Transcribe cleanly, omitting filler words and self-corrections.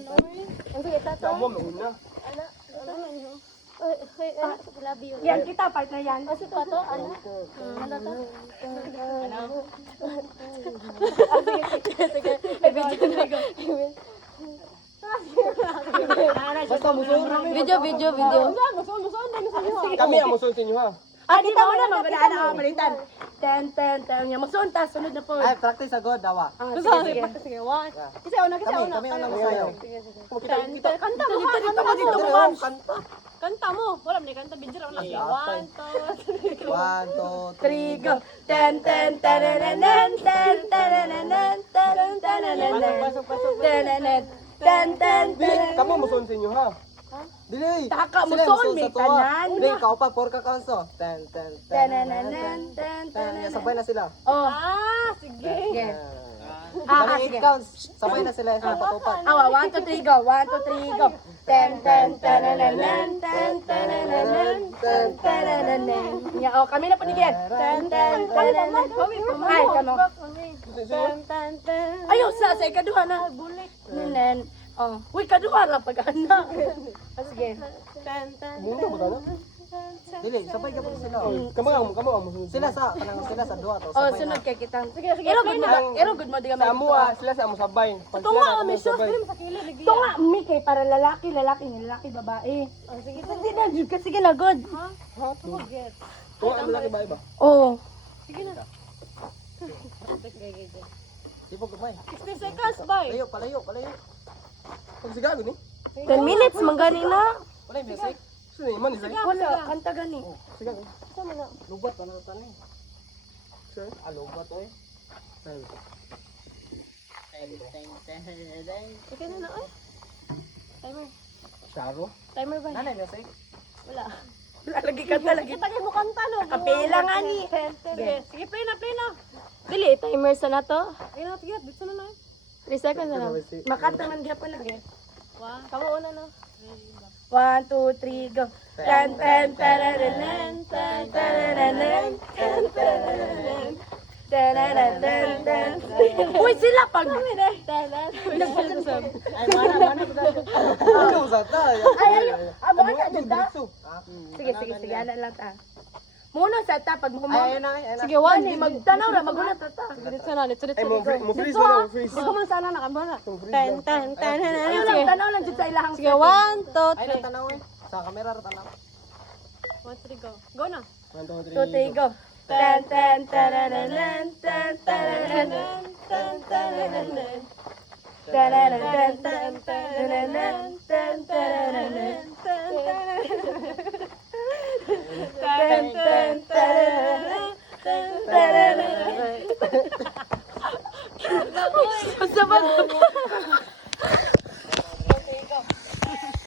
Sige, tato. Damo mo una. Love you. Yan kita, partner yan. O si Tato, ano? Ano to? Sige. Basta musuon kami. Video. Kami ang musuon sa inyo ha. Kita mo na, magadaan ako palitan. Ten. Magsunod ta, sunod na po. Ay, practice agad, dawa. Sige. Sige, one. Kasi una. Kami ang masayaw. Kanta mo ha, kanta mo dito mo, ma'am. Kanta mo. Wala mo kanta. Video lang. One, two, 1, 2, 3, go. Ten. Kamo musuon sa inyo ha. Dili. Taka mo Sila son, musuon may sa tuwa. tanan. Dili, kaupa, 4 ka kanso. 10. Sabay na sila. Oh, sige. yes. Bali, Sige. 8 counts. Sabay na sila sa patupat. Awa, 1, 2, 3, go. 1, 2, 3, go. Ten. Ya, oh, kami na panigyan. Ten. Ay, kamo. Ayaw sa ikaduha na. Nen. Oh, uy, kaduha ra pag ana. Sige. Mundo ba tayo? Dili, sabay ka pa sila. Kamo ang musuon. Sila sa duha to. Oh, Sabay sunod na. kay kitang. Sige. Ero good mo di ka Sa amo sila sa amo sabay. Pag Ito sila nga, na may sabay. Ito nga, mi kay para lalaki, babae. Sige, sige na good. Kung ano laki ba iba? Oh. Tipo gamay. 60 seconds, boy. Palayo. Pag sigago ni. 10 minutes man gani na. Wala yung music. Sino man isa? Wala, kanta gani. Sigago. Lubat pa na tanay. Sir. Lubat oy. Okay na. Timer. Sharo. Timer ba? Nanay music. Wala. Lagi kanta lagi. Tagay mo kanta, no? Kapila nga ni. Sige, play na. Dili, timer sa na to. Ayun na, tigit. Dito na. 3 seconds na lang. Makanta man gyapon lagi. Wow. Kamu una, no? 1, 2, 3, go. Tan. Uy, sila pag Ay, mana ko sa ta. amo na dito. Sige, ana lang ta. Muno sa ta pag Ay, humo. ayun na. Sige, one. Magtanaw ra magulat ra ta. Dito na. Ay mo freeze mo freeze. Ikaw man sana nakabala. Ten. Ayaw lang tanaw lang jud sa ilahang. Sige, 1, 2, Ay, nagtanaw eh. Sa camera ra tanaw. 1, 3, go. Go na. 1 2 2, 3, go. Tan. Sa